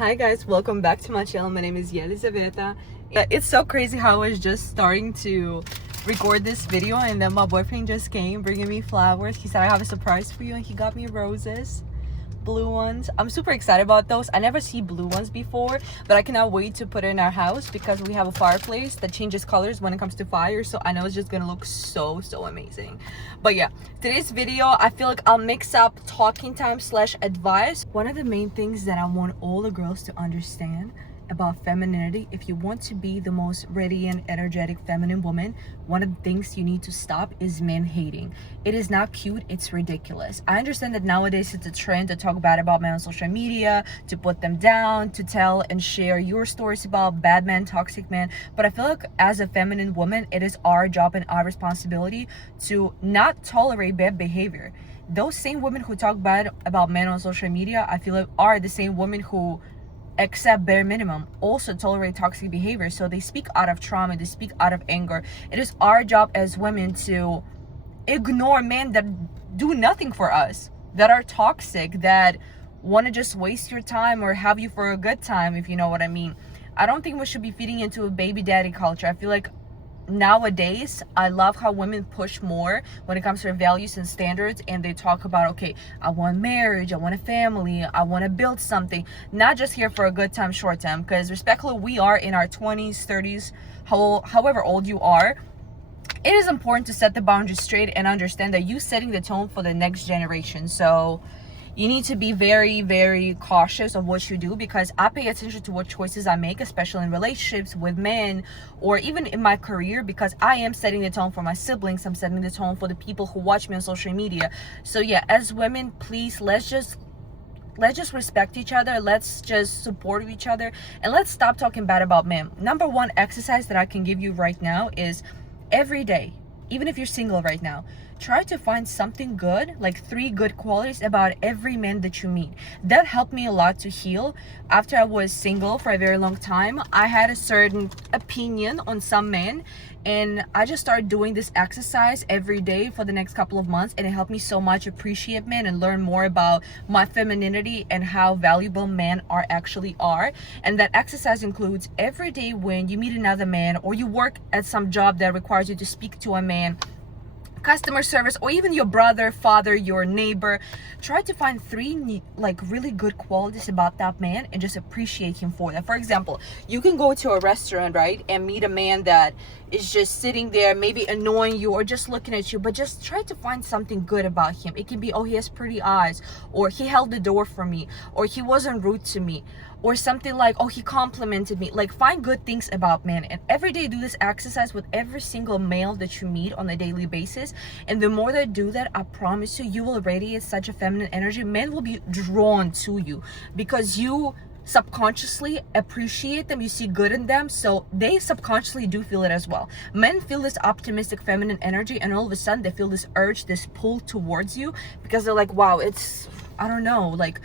Hi guys, welcome back to my channel. My name is Yelizaveta. It's so crazy how I was just starting to record this video and then my boyfriend just came bringing me flowers. He said I have a surprise for you and he got me roses, blue ones. I'm super excited about those. I never see blue ones before, but I cannot wait to put it in our house because we have a fireplace that changes colors when it comes to fire, so I know it's just gonna look so amazing. But yeah, today's video, I feel like I'll mix up talking time slash advice. One of the main things that I want all the girls to understand about femininity, if you want to be the most radiant, energetic, feminine woman, one of the things you need to stop is men hating. It is not cute, it's ridiculous. I understand that nowadays it's a trend to talk bad about men on social media, to put them down, to tell and share your stories about bad men, toxic men, but I feel like as a feminine woman, it is our job and our responsibility to not tolerate bad behavior. Those same women who talk bad about men on social media, I feel like are the same women who accept bare minimum, also tolerate toxic behavior. So they speak out of trauma, they speak out of anger. It is our job as women to ignore men that do nothing for us, that are toxic, that want to just waste your time or have you for a good time, if you know what I mean. I don't think we should be feeding into a baby daddy culture. I feel like nowadays I love how women push more when it comes to their values and standards, and they talk about, okay, I want marriage, I want a family, I want to build something, not just here for a good time, short time. Because respectfully, we are in our 20s, 30s, however old you are, it is important to set the boundaries straight and understand that you setting the tone for the next generation. So you need to be very cautious of what you do, because I pay attention to what choices I make, especially in relationships with men or even in my career, because I am setting the tone for my siblings. I'm setting the tone for the people who watch me on social media. So yeah, as women, please, let's just respect each other, let's just support each other, and let's stop talking bad about men. Number one exercise that I can give you right now is every day, even if you're single right now, try to find something good, like 3 good qualities about every man that you meet. That helped me a lot to heal. After I was single for a very long time, I had a certain opinion on some men, and I just started doing this exercise every day for the next couple of months, and it helped me so much appreciate men and learn more about my femininity and how valuable men actually are. And that exercise includes every day when you meet another man or you work at some job that requires you to speak to a man, customer service, or even your brother, father, your neighbor, try to find 3 like really good qualities about that man and just appreciate him for that. For example, you can go to a restaurant, right, and meet a man that is just sitting there, maybe annoying you or just looking at you, but just try to find something good about him. It can be, oh, he has pretty eyes, or he held the door for me, or he wasn't rude to me, or something like, oh, he complimented me. Like, find good things about men, and every day do this exercise with every single male that you meet on a daily basis. And the more they do that, I promise you, you will radiate such a feminine energy. Men will be drawn to you because you subconsciously appreciate them, you see good in them, so they subconsciously do feel it as well. Men feel this optimistic feminine energy, and all of a sudden they feel this urge, this pull towards you, because they're like, wow, it's, I don't know, like,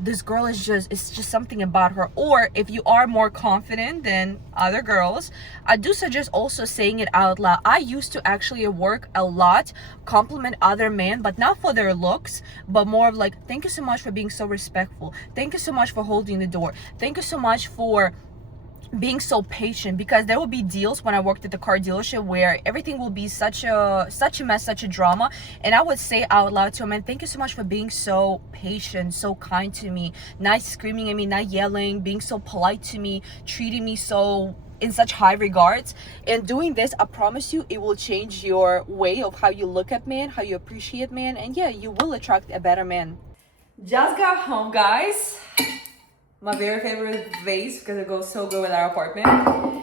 this girl is just, it's just something about her. Or if you are more confident than other girls, I do suggest also saying it out loud. I used to actually work a lot, compliment other men, but not for their looks, but more of like, thank you so much for being so respectful, thank you so much for holding the door, thank you so much for being so patient. Because there will be deals when I worked at the car dealership where everything will be such a mess, such a drama, and I would say out loud to a man, thank you so much for being so patient, so kind to me, not screaming at me, not yelling, being so polite to me, treating me so in such high regards. And doing this, I promise you, it will change your way of how you look at men, how you appreciate men, and yeah, you will attract a better man. Just got home, guys. My very favorite vase because it goes so good with our apartment.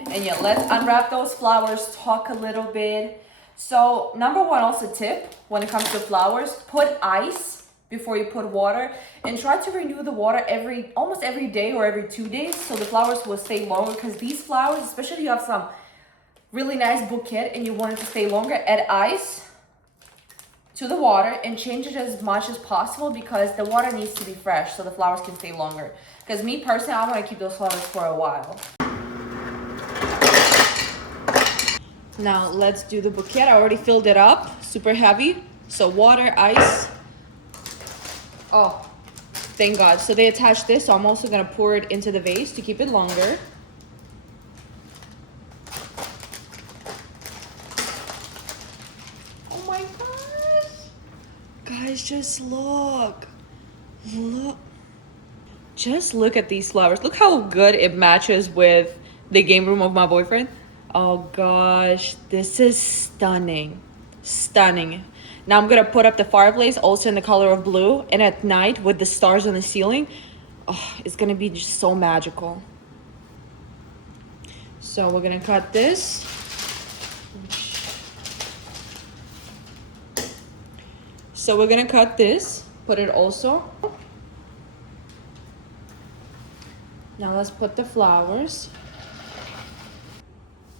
And yeah, let's unwrap those flowers, talk a little bit. So number one, also tip when it comes to flowers, put ice before you put water, and try to renew the water almost every day or every 2 days, so the flowers will stay longer. Because these flowers, especially if you have some really nice bouquet and you want it to stay longer, add ice to the water and change it as much as possible, because the water needs to be fresh so the flowers can stay longer. Because me personally, I want to keep those flowers for a while. Now let's do the bouquet. I already filled it up, super heavy. So water, ice. Oh, Thank God. So they attached this, so I'm also gonna pour it into the vase to keep it longer. Oh my gosh. Guys, just look. Look. Just look at these flowers. Look how good it matches with the game room of my boyfriend. Oh gosh, this is stunning. Stunning. Now I'm gonna put up the fireplace also in the color of blue, and at night with the stars on the ceiling, oh, it's gonna be just so magical. So we're gonna cut this. So we're gonna cut this, put it also. Now let's put the flowers.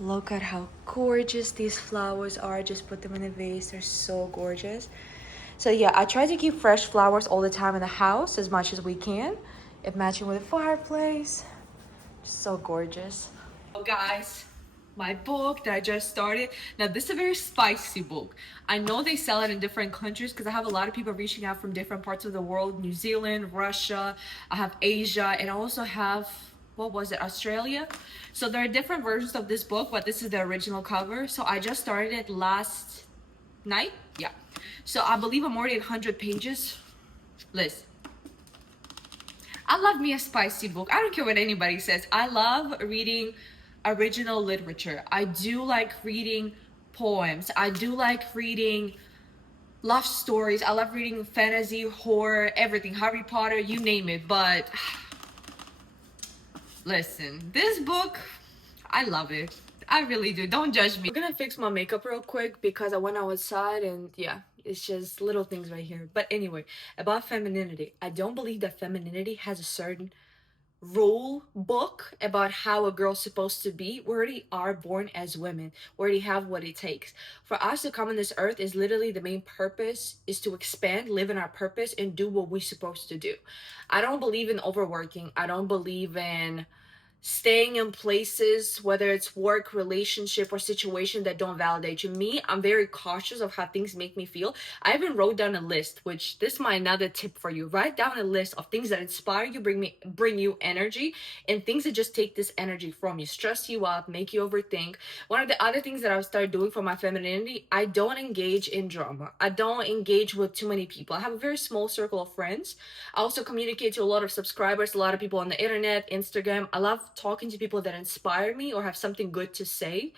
Look at how gorgeous these flowers are. Just put them in a vase. They're so gorgeous. So yeah, I try to keep fresh flowers all the time in the house as much as we can. It matching with the fireplace. Just so gorgeous. Oh guys, my book that I just started. Now this is a very spicy book. I know they sell it in different countries because I have a lot of people reaching out from different parts of the world. New Zealand, Russia, I have Asia, and I also have, what was it, Australia. So there are different versions of this book, but this is the original cover. So I just started it last night. Yeah, so I believe I'm already at 100 pages. Listen, I love me a spicy book. I don't care what anybody says. I love reading original literature. I do like reading poems. I do like reading love stories. I love reading fantasy, horror, everything, Harry Potter, you name it. But listen, this book, I love it. I really do. Don't judge me. I'm gonna fix my makeup real quick because I went outside and yeah, it's just little things right here. But anyway, about femininity. I don't believe that femininity has a certain rule book about how a girl's supposed to be. We already are born as women. We already have what it takes. For us to come on this earth is literally the main purpose is to expand, live in our purpose, and do what we're supposed to do. I don't believe in overworking. I don't believe in staying in places, whether it's work, relationship, or situation that don't validate you. Me, I'm very cautious of how things make me feel. I even wrote down a list, which this is my another tip for you. Write down a list of things that inspire you, bring you energy, and things that just take this energy from you, stress you up, make you overthink. One of the other things that I've started doing for my femininity, I don't engage in drama. I don't engage with too many people. I have a very small circle of friends. I also communicate to a lot of subscribers, a lot of people on the internet, Instagram. I love talking to people that inspire me or have something good to say.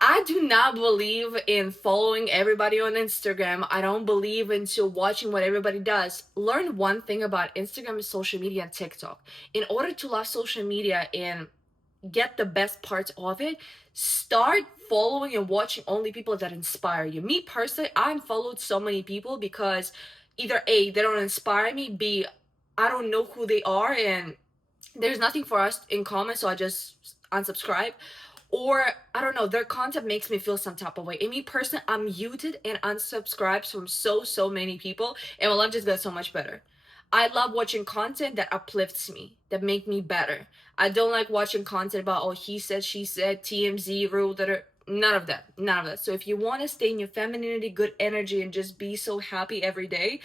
I do not believe in following everybody on Instagram. I don't believe into watching what everybody does. Learn one thing about Instagram and social media and TikTok. In order to love social media and get the best parts of it, start following and watching only people that inspire you. Me personally, I unfollowed so many people because either A, they don't inspire me, B, I don't know who they are and there's nothing for us in common, so I just unsubscribe. Or I don't know, their content makes me feel some type of way. And me personally, I'm muted and unsubscribed from so many people, and my life just got so much better. I love watching content that uplifts me, that make me better. I don't like watching content about, oh, he said, she said, TMZ, rule, that none of that. So if you want to stay in your femininity, good energy, and just be so happy every day,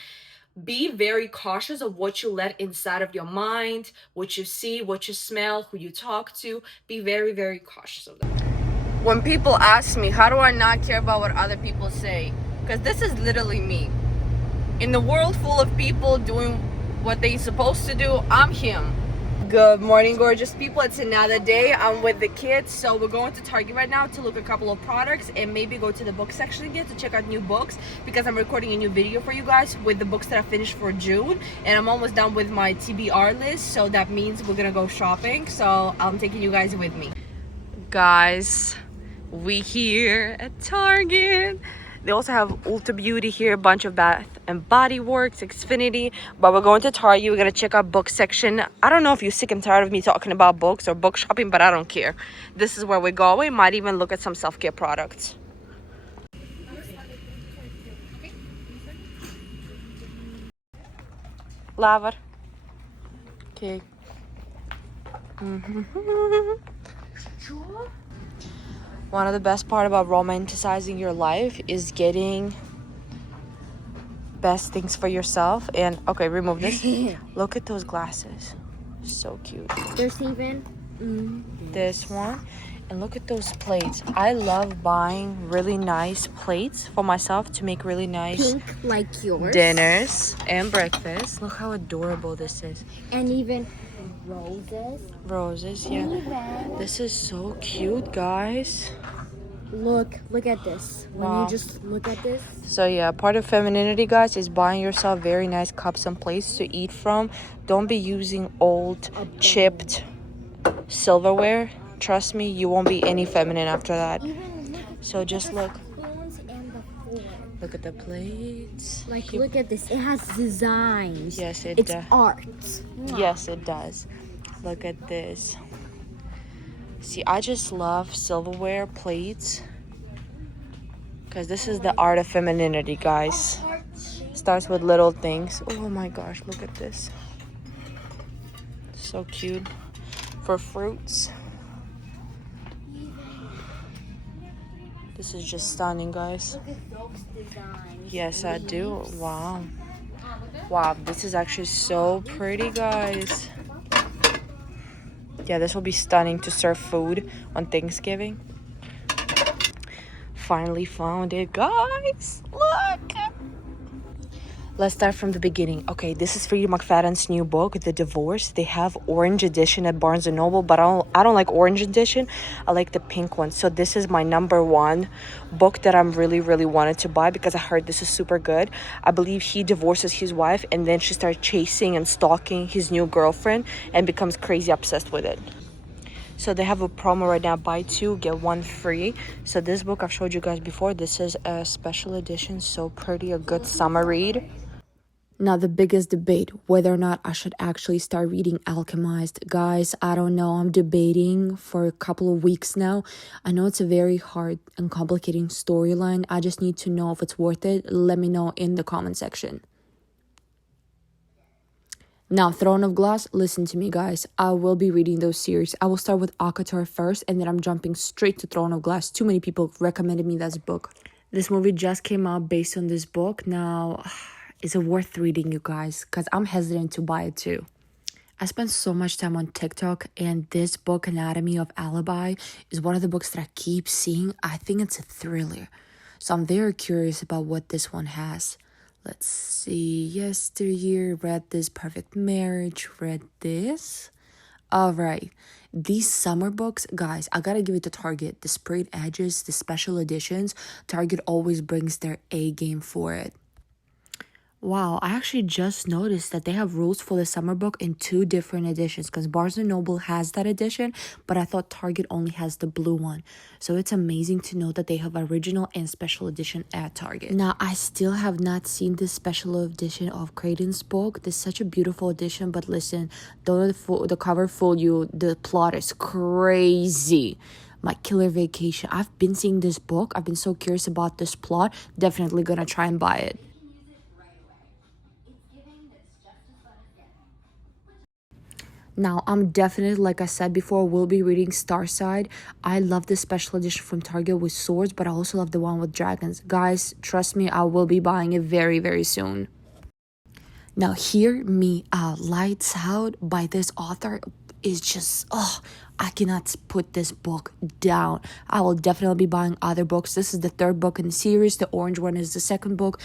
be very cautious of what you let inside of your mind, what you see, what you smell, who you talk to. Be very cautious of that. When people ask me, how do I not care about what other people say? Because this is literally me. In the world full of people doing what they're supposed to do, I'm him. Good morning, gorgeous people. It's another day. I'm with the kids, so we're going to Target right now to look at a couple of products and maybe go to the book section again to check out new books because I'm recording a new video for you guys with the books that I finished for June, and I'm almost done with my TBR list, so that means we're gonna go shopping. So I'm taking you guys with me. Guys, we here at Target. They also have Ulta Beauty here, a bunch of Bath and Body Works, Xfinity. But we're going to Target. We're going to check out book section. I don't know if you're sick and tired of me talking about books or book shopping, but I don't care. This is where we go. We might even look at some self-care products. Lavar. Okay. One of the best part about romanticizing your life is getting best things for yourself. And okay, remove this. Look at those glasses, so cute. There's even This one. And look at those plates. I love buying really nice plates for myself to make really nice pink like yours. dinners and breakfast. Look how adorable this is. And even roses. Roses, yeah. Even. This is so cute, guys. Look at this. When Wow. you just look at this. So yeah, part of femininity, guys, is buying yourself very nice cups and plates to eat from. Don't be using old, chipped silverware. Trust me, you won't be any feminine after that. So just look. Look at the plates. Like, look at this. It has designs. Yes, it It's does. art. Yes, it does. Look at this. See, I just love silverware plates because this is the art of femininity, guys. Starts with little things. Oh my gosh, look at this. So cute. For fruits. This is just stunning, guys. Look at those designs. Yes, I do. Wow. Wow, this is actually so pretty, guys. Yeah, this will be stunning to serve food on Thanksgiving. Finally found it, guys. Look. Let's start from the beginning. Okay, this is Freddie McFadden's new book, The Divorce. They have orange edition at Barnes & Noble, but I don't like orange edition. I like the pink one. So this is my number one book that I'm really, really wanted to buy because I heard this is super good. I believe he divorces his wife and then she starts chasing and stalking his new girlfriend and becomes crazy obsessed with it. So they have a promo right now, buy two, get one free. So this book I've showed you guys before. This is a special edition, so pretty, a good summer read. Now, the biggest debate, whether or not I should actually start reading Alchemized. Guys, I don't know. I'm debating for a couple of weeks now. I know it's a very hard and complicating storyline. I just need to know if it's worth it. Let me know in the comment section. Now, Throne of Glass, listen to me, guys. I will be reading those series. I will start with ACOTAR first, and then I'm jumping straight to Throne of Glass. Too many people recommended me this book. This movie just came out based on this book. Now, is it worth reading, you guys? Because I'm hesitant to buy it too. I spent so much time on TikTok, and this book, Anatomy of Alibi, is one of the books that I keep seeing. I think it's a thriller. So I'm very curious about what this one has. Let's see. Yesteryear, read this. Perfect Marriage, read this. All right. These summer books, guys, I gotta give it to Target. The sprayed edges, the special editions, Target always brings their A game for it. Wow, I actually just noticed that they have rules for the summer book in 2 different editions because Barnes & Noble has that edition, but I thought Target only has the blue one. So it's amazing to know that they have original and special edition at Target. Now, I still have not seen this special edition of Creighton's book. This is such a beautiful edition, but listen, don't let the cover fool you. The plot is crazy. My Killer Vacation. I've been seeing this book. I've been so curious about this plot. Definitely gonna try and buy it. Now, I'm definitely, like I said before, will be reading Starside. I love this special edition from Target with swords, but I also love the one with dragons. Guys, trust me, I will be buying it very, very soon. Now, Hear Me Out, Lights Out by this author is just, I cannot put this book down. I will definitely be buying other books. This is the 3rd book in the series. The orange one is the 2nd book.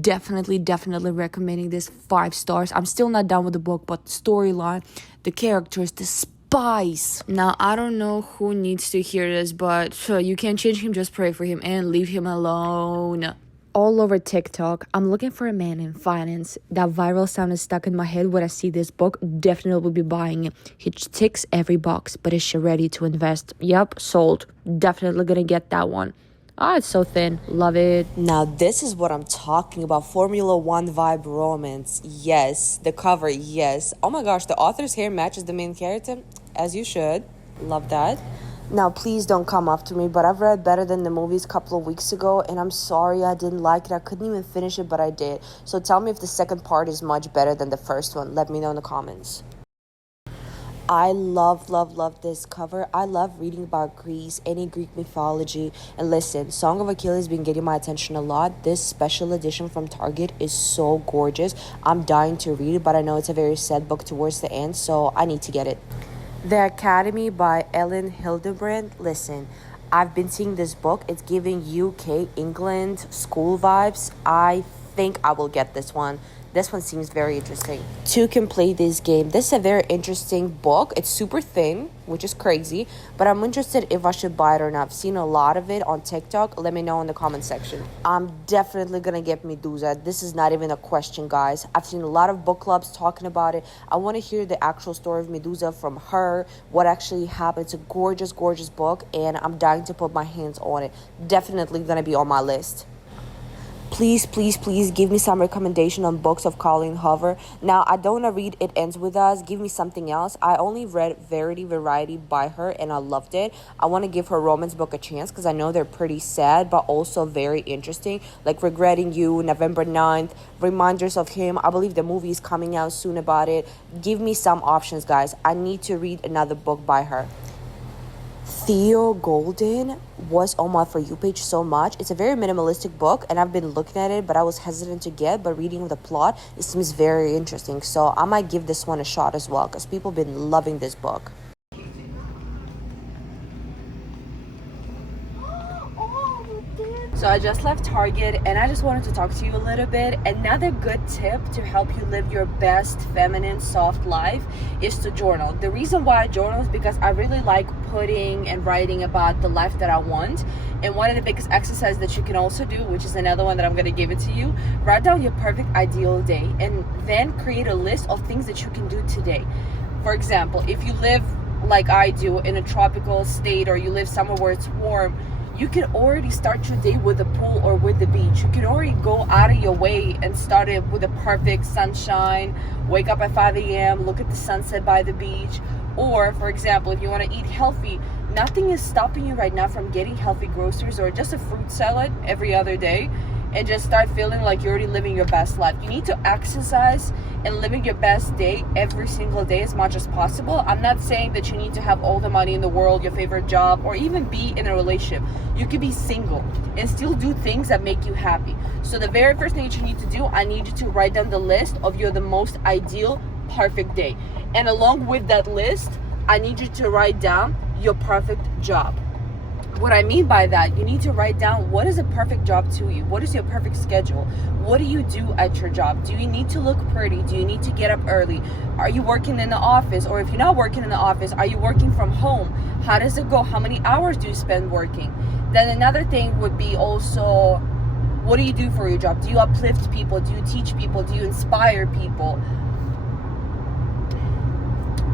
Definitely recommending this. 5 stars. I'm still not done with the book, but the storyline, the characters, the spice. Now, I don't know who needs to hear this, but you can't change him. Just pray for him and leave him alone. All over TikTok, I'm looking for a man in finance. That viral sound is stuck in my head when I see this book. Definitely will be buying it. He ticks every box, but is she ready to invest? Yep, sold. Definitely gonna get that one. It's so thin. Love it. Now, this is what I'm talking about. Formula One vibe romance. Yes. The cover, yes. Oh my gosh, the author's hair matches the main character, as you should. Love that. Now, please don't come after me, but I've read Better Than the Movies a couple of weeks ago, and I'm sorry I didn't like it. I couldn't even finish it, but I did. So tell me if the second part is much better than the first one. Let me know in the comments. I love this cover. I love reading about Greece, any Greek mythology. And listen, Song of Achilles has been getting my attention a lot. This special edition from Target is so gorgeous. I'm dying to read it, but I know it's a very sad book towards the end, so I need to get it. The Academy by Ellen Hildebrand. Listen, I've been seeing this book. It's giving UK, England, school vibes. I think I will get this one. This one seems very interesting. Two can play this game. This is a very interesting book. It's super thin, which is crazy, but I'm interested if I should buy it or not. I've seen a lot of it on TikTok. Let me know in the comment section. I'm definitely gonna get Medusa. This is not even a question, guys. I've seen a lot of book clubs talking about it. I want to hear the actual story of Medusa from her, what actually happened. It's a gorgeous book, and I'm dying to put my hands on it. Definitely gonna be on my list. Please give me some recommendation on books of Colleen Hoover. Now, I don't want to read It Ends With Us. Give me something else. I only read Variety by her, and I loved it. I want to give her romance book a chance because I know they're pretty sad, but also very interesting. Like Regretting You, November 9th, Reminders of Him. I believe the movie is coming out soon about it. Give me some options, guys. I need to read another book by her. Theo Golden was on my For You page so much. It's a very minimalistic book, and I've been looking at it, but I was hesitant to get. But reading the plot, it seems very interesting. So I might give this one a shot as well, because people have been loving this book. So I just left Target and I just wanted to talk to you a little bit. Another good tip to help you live your best feminine soft life is to journal. The reason why I journal is because I really like putting and writing about the life that I want. And one of the biggest exercises that you can also do, which is another one that I'm going to give it to you, write down your perfect ideal day and then create a list of things that you can do today. For example, if you live like I do in a tropical state, or you live somewhere where it's warm, you can already start your day with the pool or with the beach. You can already go out of your way and start it with the perfect sunshine, wake up at 5 a.m., look at the sunset by the beach. Or, for example, if you want to eat healthy, nothing is stopping you right now from getting healthy groceries or just a fruit salad every other day, and just start feeling like you're already living your best life. You need to exercise and living your best day every single day as much as possible. I'm not saying that you need to have all the money in the world, your favorite job, or even be in a relationship. You could be single and still do things that make you happy. So the very first thing that you need to do, I need you to write down the list of the most ideal, perfect day. And along with that list, I need you to write down your perfect job. What I mean by that, you need to write down what is a perfect job to you. What is your perfect schedule? What do you do at your job? Do you need to look pretty? Do you need to get up early? Are you working in the office? Or if you're not working in the office, are you working from home? How does it go? How many hours do you spend working? Then another thing would be also, what do you do for your job? Do you uplift people? Do you teach people? Do you inspire people?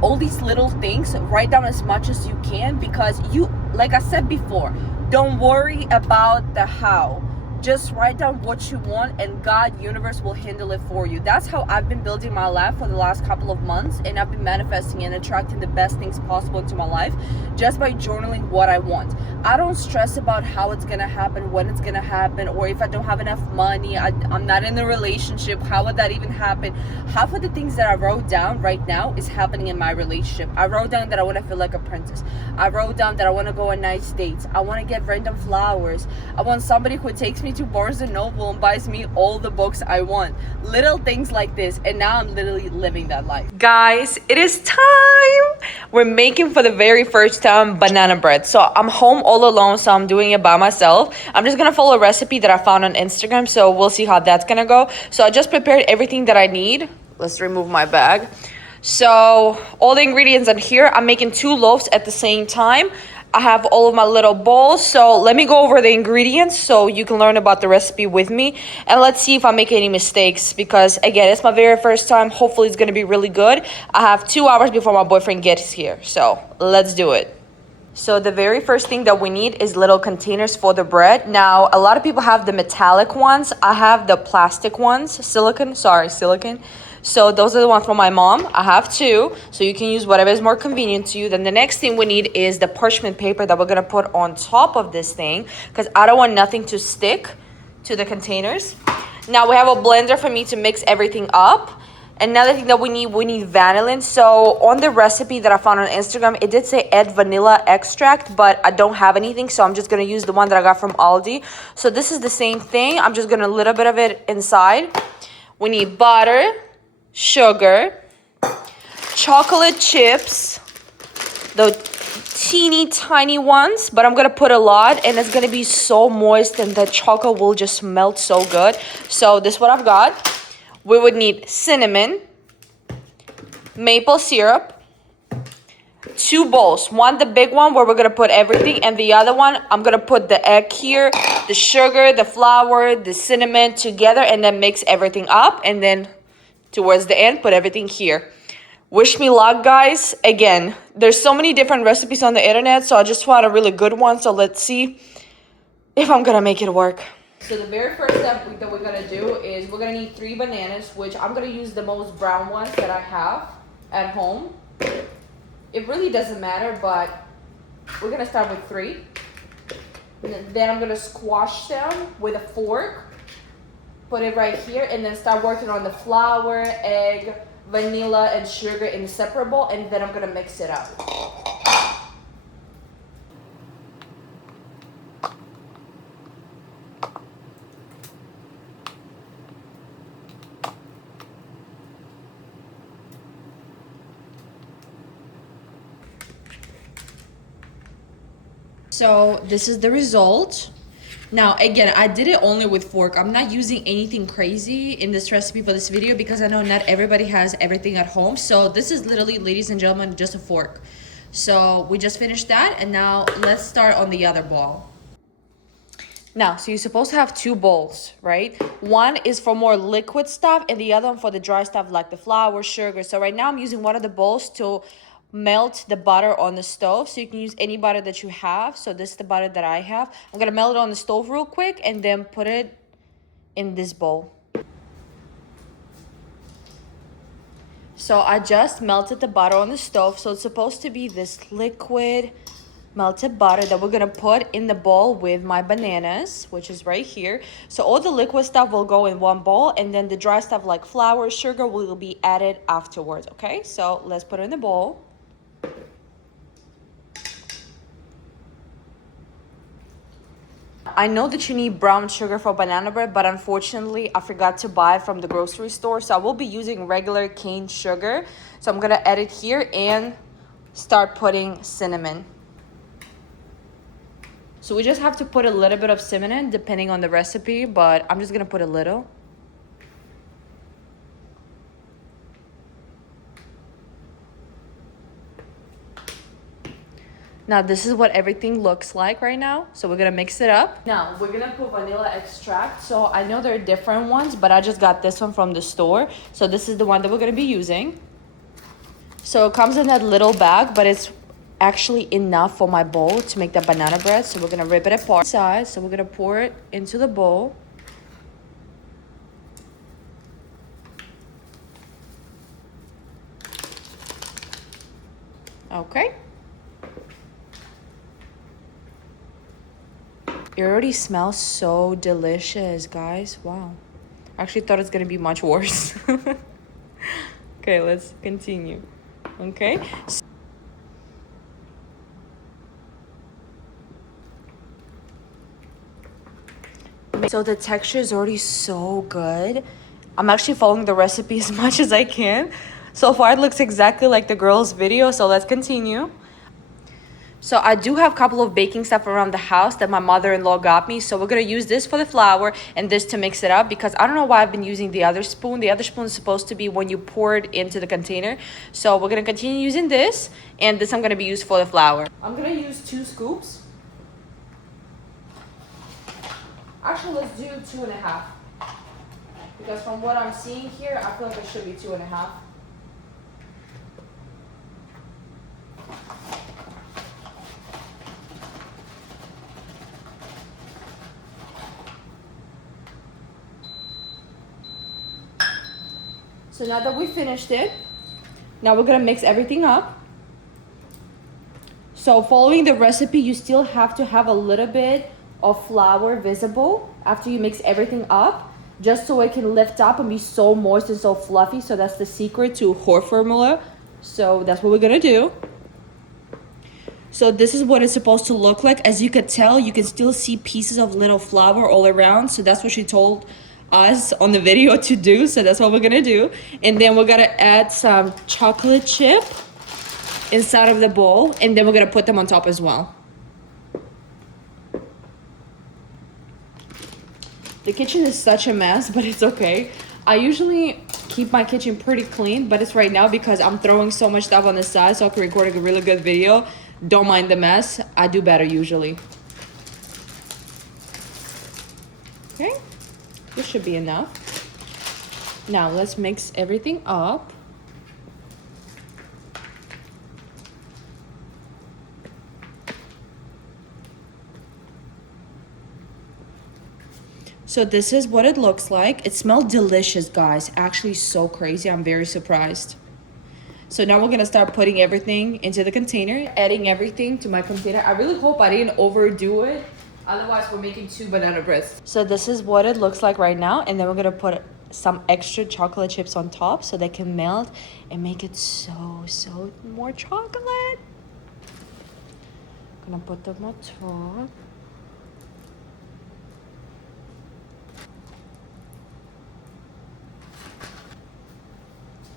All these little things, write down as much as you can, because you, like I said before, don't worry about the how. Just write down what you want, and God, universe will handle it for you. That's how I've been building my life for the last couple of months, and I've been manifesting and attracting the best things possible into my life just by journaling what I want. I don't stress about how it's gonna happen, when it's gonna happen, or if I don't have enough money, I'm not in a relationship, how would that even happen? Half of the things that I wrote down right now is happening in my relationship. I wrote down that I want to feel like a princess. I wrote down that I want to go on nice dates. I want to get random flowers. I want somebody who takes me to Barnes & Noble and buys me all the books I want. Little things like this, and now I'm literally living that life. Guys, it is time! We're making for the very first time banana bread. So I'm home all alone, so I'm doing it by myself. I'm just gonna follow a recipe that I found on Instagram, so we'll see how that's gonna go. So I just prepared everything that I need. Let's remove my bag. So all the ingredients are here. I'm making 2 loaves at the same time. I have all of my little bowls. So let me go over the ingredients so you can learn about the recipe with me. And let's see if I make any mistakes, because again, it's my very first time. Hopefully it's gonna be really good. I have 2 hours before my boyfriend gets here. So let's do it. So the very first thing that we need is little containers for the bread. Now, a lot of people have the metallic ones. I have the plastic ones, silicone. So those are the ones from my mom. I have 2, so you can use whatever is more convenient to you. Then the next thing we need is the parchment paper that we're gonna put on top of this thing, because I don't want nothing to stick to the containers. Now we have a blender for me to mix everything up. Another thing that we need vanillin. So on the recipe that I found on Instagram, it did say add vanilla extract, but I don't have anything, so I'm just gonna use the one that I got from Aldi. So this is the same thing. I'm just gonna a little bit of it inside. We need butter, sugar, chocolate chips, the teeny tiny ones, but I'm gonna put a lot, and it's gonna be so moist, and the chocolate will just melt so good. So this is what I've got. We would need cinnamon, maple syrup, 2 bowls. One, the big one where we're gonna put everything, and the other one, I'm gonna put the egg here, the sugar, the flour, the cinnamon together, and then mix everything up. And then towards the end, put everything here. Wish me luck, guys. Again, there's so many different recipes on the internet, so I just want a really good one. So let's see if I'm gonna make it work. So the very first step that we're gonna do is we're gonna need 3 bananas, which I'm gonna use the most brown ones that I have at home. It really doesn't matter, but we're gonna start with 3. And then I'm gonna squash them with a fork, put it right here, and then start working on the flour, egg, vanilla, and sugar in a separate bowl, and then I'm gonna mix it up. So this is the result. Now, again, I did it only with fork. I'm not using anything crazy in this recipe for this video because I know not everybody has everything at home. So this is literally, ladies and gentlemen, just a fork. So we just finished that, and now let's start on the other bowl. Now, so you're supposed to have 2 bowls, right? One is for more liquid stuff, and the other one for the dry stuff like the flour, sugar. So right now I'm using one of the bowls to melt the butter on the stove, so you can use any butter that you have. So this is the butter that I have. I'm gonna melt it on the stove real quick and then put it in this bowl. So I just melted the butter on the stove, so it's supposed to be this liquid melted butter that we're gonna put in the bowl with my bananas, which is right here. So all the liquid stuff will go in one bowl, and then the dry stuff like flour, sugar will be added afterwards. Okay, so let's put it in the bowl. I know that you need brown sugar for banana bread, but unfortunately I forgot to buy it from the grocery store, so I will be using regular cane sugar. So I'm gonna add it here and start putting cinnamon. So we just have to put a little bit of cinnamon depending on the recipe, but I'm just gonna put a little. Now this is what everything looks like right now. So we're gonna mix it up. Now we're gonna put vanilla extract. So I know there are different ones, but I just got this one from the store. So this is the one that we're gonna be using. So it comes in that little bag, but it's actually enough for my bowl to make that banana bread. So we're gonna rip it apart. So we're gonna pour it into the bowl. Okay. It already smells so delicious, guys. Wow. I actually thought it's gonna be much worse. Okay, let's continue. Okay. So the texture is already so good. I'm actually following the recipe as much as I can. So far it looks exactly like the girl's video, so let's continue. So I do have a couple of baking stuff around the house that my mother-in-law got me. So we're gonna use this for the flour and this to mix it up, because I don't know why I've been using the other spoon. The other spoon is supposed to be when you pour it into the container. So we're gonna continue using this, and this I'm gonna be used for the flour. I'm gonna use 2 scoops. Actually, let's do 2.5. Because from what I'm seeing here, I feel like it should be 2.5. So now that we finished it, now we're gonna mix everything up. So following the recipe, you still have to have a little bit of flour visible after you mix everything up. just so it can lift up and be so moist and so fluffy. So that's the secret to whore formula. So that's what we're gonna do. So this is what it's supposed to look like. As you could tell, you can still see pieces of little flour all around. So that's what she told us on the video to do. So that's what we're gonna do. And then we're gonna add some chocolate chip inside of the bowl. And then we're gonna put them on top as well. The kitchen is such a mess, but it's okay. I usually keep my kitchen pretty clean, but it's right now because I'm throwing so much stuff on the side so I can record a really good video. Don't mind the mess. I do better usually. Okay, this should be enough. Now let's mix everything up. So this is what it looks like. It smells delicious, guys. Actually so crazy. I'm very surprised. So now we're gonna start putting everything into the container, adding everything to my container. I really hope I didn't overdo it. Otherwise, we're making 2 banana breads. So this is what it looks like right now. And then we're gonna put some extra chocolate chips on top so they can melt and make it so more chocolate. Gonna put them on top.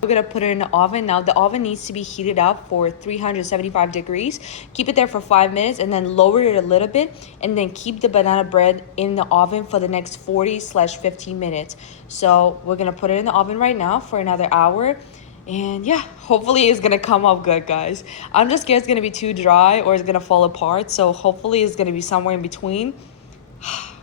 We're gonna put it in the oven. Now the oven needs to be heated up for 375 degrees. Keep it there for 5 minutes and then lower it a little bit and then keep the banana bread in the oven for the next 40/15 minutes. So we're gonna put it in the oven right now for another hour. And yeah, hopefully it's gonna come up good, guys. I'm just scared it's gonna be too dry or it's gonna fall apart. So hopefully it's gonna be somewhere in between.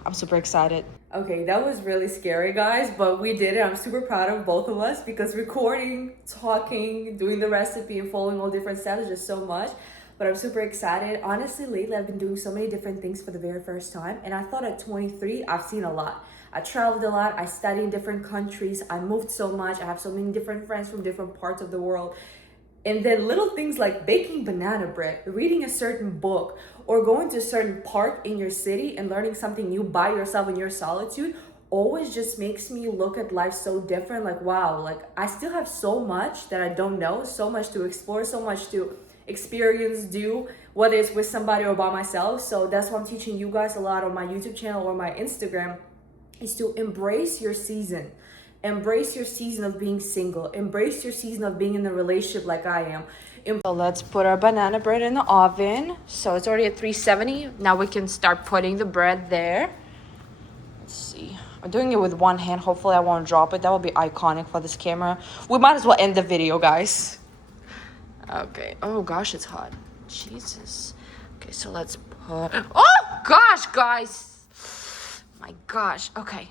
I'm super excited. Okay, that was really scary, guys, but we did it. I'm super proud of both of us because recording, talking, doing the recipe, and following all different steps is just so much. But I'm super excited. Honestly, lately I've been doing so many different things for the very first time, and I thought at 23, I've seen a lot. I traveled a lot, I studied in different countries, I moved so much, I have so many different friends from different parts of the world. And then little things like baking banana bread, reading a certain book, or going to a certain park in your city and learning something new by yourself in your solitude always just makes me look at life so different. Like, wow, like I still have so much that I don't know, so much to explore, so much to experience, do, whether it's with somebody or by myself. So that's what I'm teaching you guys a lot on my YouTube channel or my Instagram, is to embrace your season. Embrace your season of being single. Embrace your season of being in a relationship like I am. So let's put our banana bread in the oven. So it's already at 370. Now we can start putting the bread there. Let's see. I'm doing it with one hand. Hopefully I won't drop it. That will be iconic for this camera. We might as well end the video, guys. Okay. Oh gosh, it's hot. Jesus. Okay, so let's put... Oh gosh, guys. My gosh. Okay.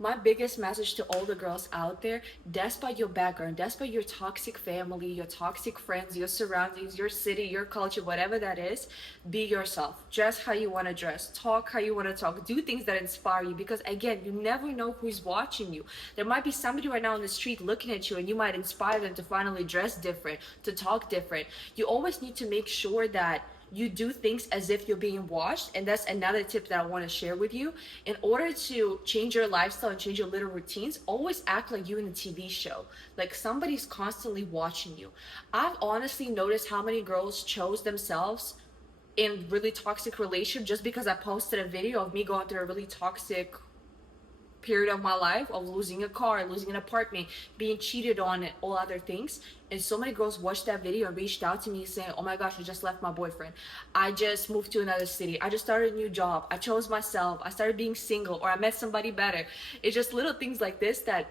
My biggest message to all the girls out there, despite your background, despite your toxic family, your toxic friends, your surroundings, your city, your culture, whatever that is, be yourself. Dress how you want to dress. Talk how you want to talk. Do things that inspire you, because again, you never know who's watching you. There might be somebody right now on the street looking at you and you might inspire them to finally dress different, to talk different. You always need to make sure that you do things as if you're being watched. And that's another tip that I want to share with you. In order to change your lifestyle and change your little routines, always act like you're in a TV show, like somebody's constantly watching you. I've honestly noticed how many girls chose themselves in really toxic relationship just because I posted a video of me going through a really toxic period of my life, of losing a car, losing an apartment, being cheated on, and all other things. And so many girls watched that video and reached out to me saying, oh my gosh, I just left my boyfriend, I just moved to another city, I just started a new job, I chose myself, I started being single, or I met somebody better. It's just little things like this that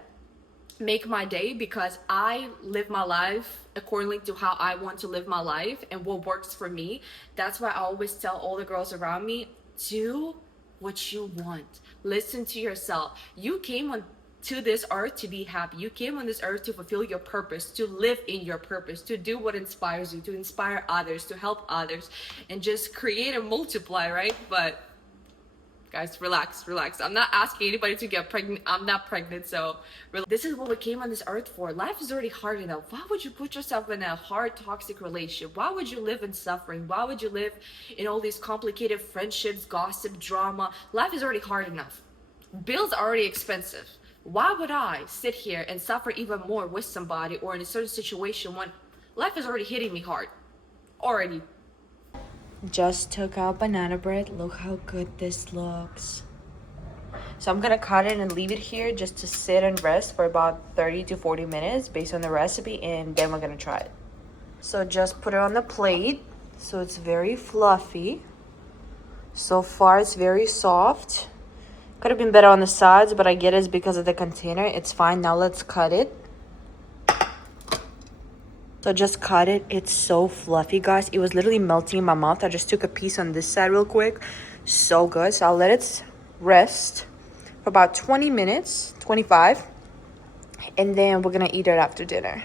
make my day, because I live my life accordingly to how I want to live my life and what works for me. That's why I always tell all the girls around me, do what you want. Listen to yourself. You came on to this earth to be happy. You came on this earth to fulfill your purpose, to live in your purpose, to do what inspires you, to inspire others, to help others, and just create and multiply, right? But guys, relax. I'm not asking anybody to get pregnant. I'm not pregnant, so this is what we came on this earth for. Life is already hard enough. Why would you put yourself in a hard, toxic relationship? Why would you live in suffering? Why would you live in all these complicated friendships, gossip, drama? Life is already hard enough. Bills are already expensive. Why would I sit here and suffer even more with somebody or in a certain situation when life is already hitting me hard? Already. Just took out banana bread. Look how good this looks. So I'm gonna cut it and leave it here just to sit and rest for about 30 to 40 minutes based on the recipe, and then we're gonna try it. So just put it on the plate so it's very fluffy. So far it's very soft. Could have been better on the sides, but I get it's because of the container. It's fine. Now let's cut it. So just cut it. It's so fluffy, guys. It was literally melting in my mouth. I just took a piece on this side real quick. So good. So I'll let it rest for about 20 minutes, 25. And then we're gonna eat it after dinner.